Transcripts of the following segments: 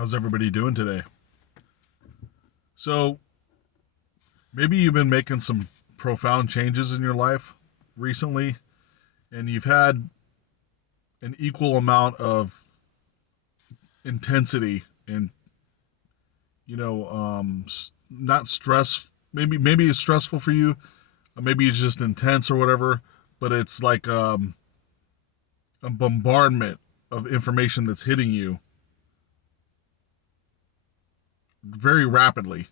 How's everybody doing today? So, maybe you've been making some profound changes in your life recently, and you've had an equal amount of intensity and, not stress. Maybe it's stressful for you, maybe it's just intense or whatever, but it's like a bombardment of information that's hitting you very rapidly.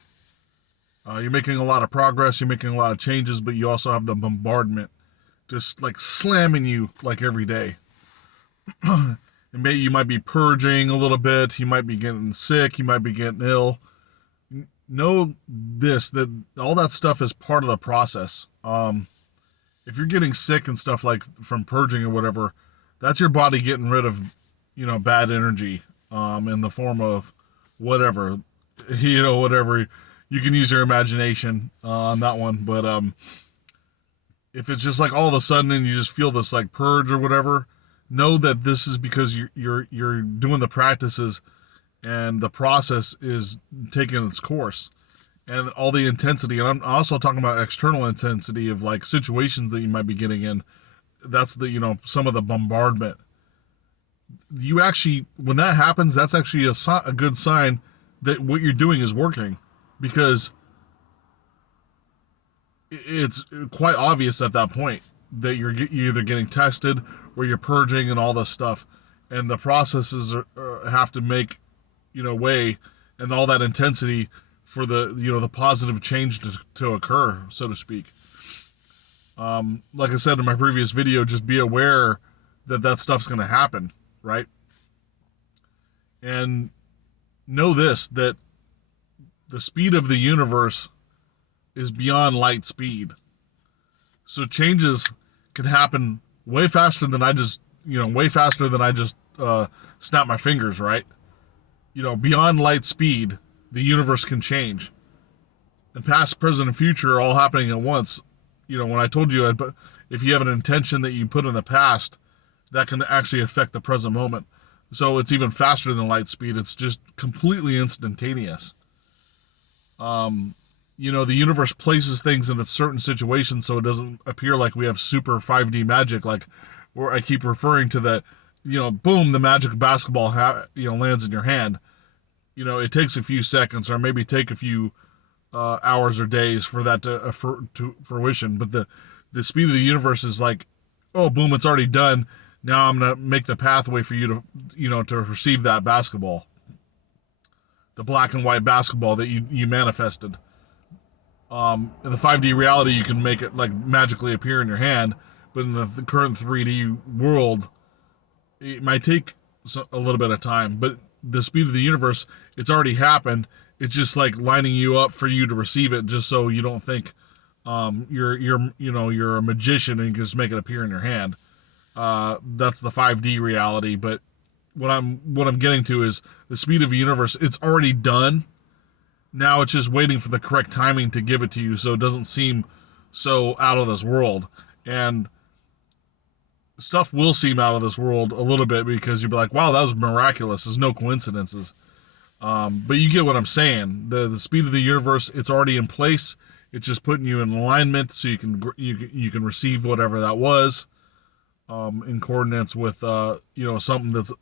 You're making a lot of progress, you're making a lot of changes, but you also have the bombardment just like slamming you like every day. And maybe you might be purging a little bit, you might be getting sick, you might be getting ill. Know this, that all that stuff is part of the process. If you're getting sick and stuff like from purging or whatever, that's your body getting rid of, bad energy, in the form of whatever, whatever. You can use your imagination on that one, but if it's just like all of a sudden and you just feel this like purge or whatever, know that this is because you're doing the practices and the process is taking its course, and all the intensity. And I'm also talking about external intensity of like situations that you might be getting in. That's the some of the bombardment. You actually, when that happens, that's actually a good sign that what you're doing is working, because it's quite obvious at that point that you're either getting tested or you're purging and all this stuff, and the processes have to make way, and all that intensity for the positive change to occur, so to speak. Like I said in my previous video, just be aware that stuff's going to happen, right? And know this, that the speed of the universe is beyond light speed. So changes can happen way faster than I just snap my fingers, right? Beyond light speed, the universe can change. And past, present, and future are all happening at once. When I told you, if you have an intention that you put in the past, that can actually affect the present moment. So it's even faster than light speed. It's just completely instantaneous. The universe places things in a certain situation so it doesn't appear like we have super 5D magic, like where I keep referring to that, boom, the magic basketball lands in your hand. It takes a few seconds, or maybe take a few hours or days for that to fruition. But the speed of the universe is like, oh, boom, it's already done. Now I'm gonna make the pathway for you to receive that basketball, the black and white basketball that you manifested. In the 5D reality, you can make it like magically appear in your hand, but in the current 3D world, it might take a little bit of time. But the speed of the universe, it's already happened. It's just like lining you up for you to receive it, just so you don't think you're a magician and you can just make it appear in your hand. That's the 5D reality. But what I'm getting to is the speed of the universe. It's already done. Now it's just waiting for the correct timing to give it to you, so it doesn't seem so out of this world. And stuff will seem out of this world a little bit, because you'll be like, wow, that was miraculous. There's no coincidences. But you get what I'm saying. The speed of the universe, it's already in place. It's just putting you in alignment so you can receive whatever that was, in coordinates with something that's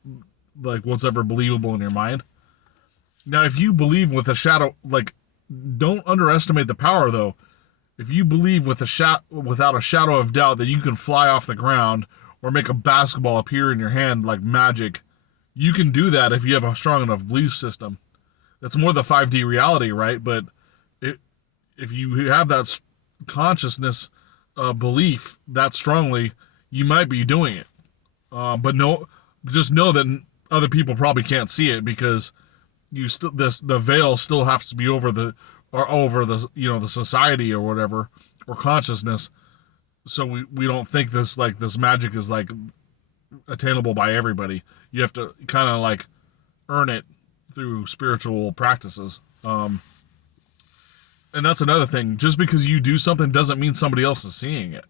like what's ever believable in your mind. Now, if you believe with a shadow, like, don't underestimate the power, though. If you believe without a shadow of doubt that you can fly off the ground or make a basketball appear in your hand like magic, you can do that if you have a strong enough belief system. That's more the 5D reality, right? But if you have that consciousness belief that strongly, you might be doing it. But just know that other people probably can't see it, because the veil still has to be over the society or whatever, or consciousness, so we don't think this magic is like attainable by everybody. You have to kind of like earn it through spiritual practices. And that's another thing. Just because you do something doesn't mean somebody else is seeing it.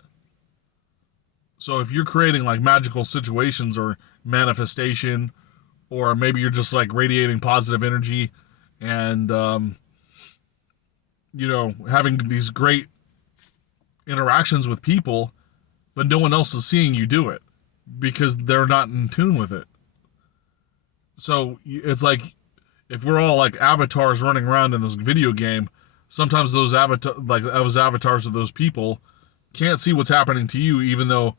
So if you're creating like magical situations or manifestation or maybe you're just like radiating positive energy and having these great interactions with people, but no one else is seeing you do it because they're not in tune with it. So it's like if we're all like avatars running around in this video game, sometimes those avatars of those people can't see what's happening to you, even though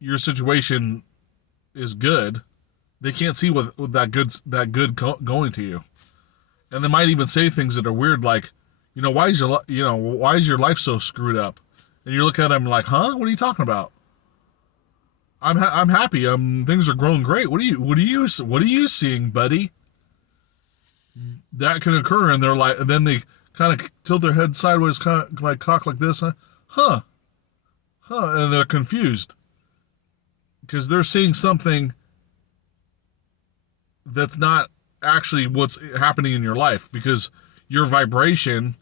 your situation is good. They can't see what that good going to you, and they might even say things that are weird, like, why is your life so screwed up? And you look at them like, huh? What are you talking about? I'm happy. Things are growing great. What are you seeing, buddy? That can occur, and they're like, and then they kind of tilt their head sideways, kind of like cock like this, huh, and they're confused because they're seeing something that's not actually what's happening in your life, because your vibration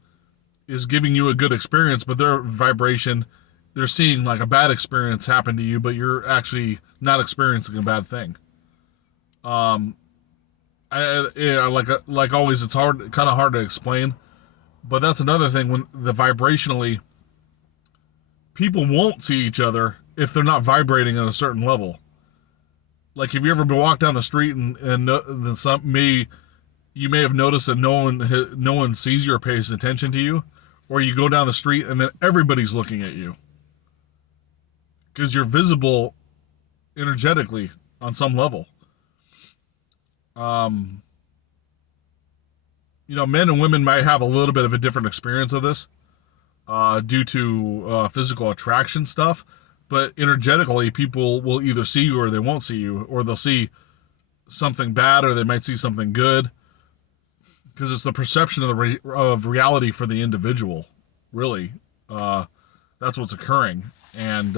is giving you a good experience, but their vibration, they're seeing like a bad experience happen to you, but you're actually not experiencing a bad thing. Like always, it's kind of hard to explain, but that's another thing. When the vibrationally, people won't see each other if they're not vibrating at a certain level. Like, if you ever walk down the street and you may have noticed that no one sees you or pays attention to you, or you go down the street and then everybody's looking at you because you're visible energetically on some level. Men and women might have a little bit of a different experience of this due to physical attraction stuff, but energetically, people will either see you or they won't see you, or they'll see something bad or they might see something good, because it's the perception of reality for the individual, really. That's what's occurring. And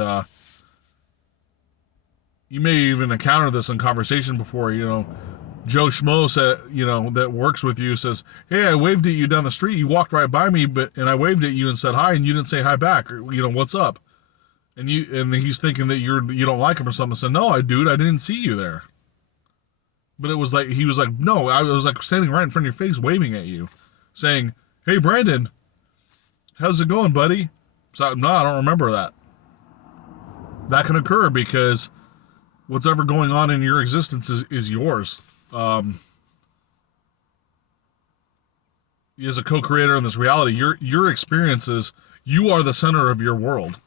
you may even encounter this in conversation before. Joe Schmo said, that works with you, says, hey, I waved at you down the street. You walked right by me, and I waved at you and said hi, and you didn't say hi back. Or, what's up? And he's thinking that you don't like him or something. I said, no, dude, I didn't see you there. But it was like, he was like, no, I was like standing right in front of your face, waving at you, saying, hey, Brandon, how's it going, buddy? So, no, I don't remember that. That can occur because what's ever going on in your existence is yours. As a co-creator in this reality, your experiences, you are the center of your world.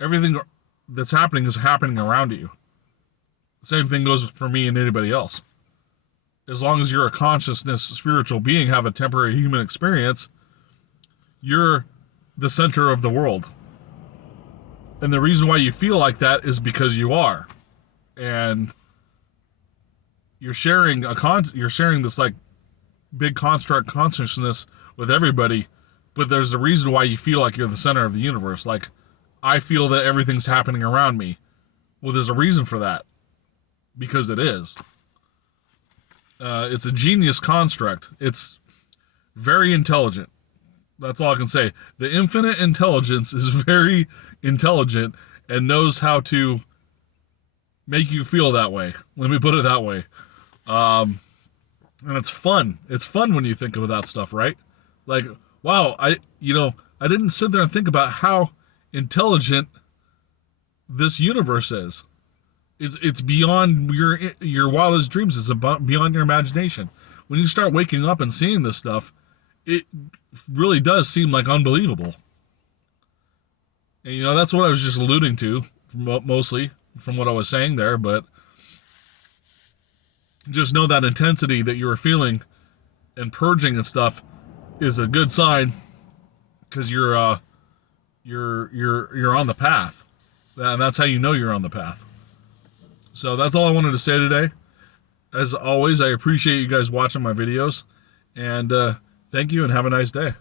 Everything that's happening is happening around you. The same thing goes for me and anybody else. As long as you're a consciousness, spiritual being, have a temporary human experience, you're the center of the world. And the reason why you feel like that is because you are. And you're sharing this like big construct consciousness with everybody, but there's a reason why you feel like you're the center of the universe. Like, I feel that everything's happening around me. Well, there's a reason for that. Because it is. It's a genius construct. It's very intelligent. That's all I can say. The infinite intelligence is very intelligent and knows how to make you feel that way. Let me put it that way. And it's fun. It's fun when you think about that stuff, right? Like, wow, I didn't sit there and think about how intelligent this universe is. It's beyond your wildest dreams. It's beyond your imagination. When you start waking up and seeing this stuff, it really does seem like unbelievable. And that's what I was just alluding to, mostly from what I was saying there. But just know that intensity that you were feeling and purging and stuff is a good sign, because you're on the path, and that's how you know you're on the path. So that's all I wanted to say today. As always, I appreciate you guys watching my videos, and thank you and have a nice day.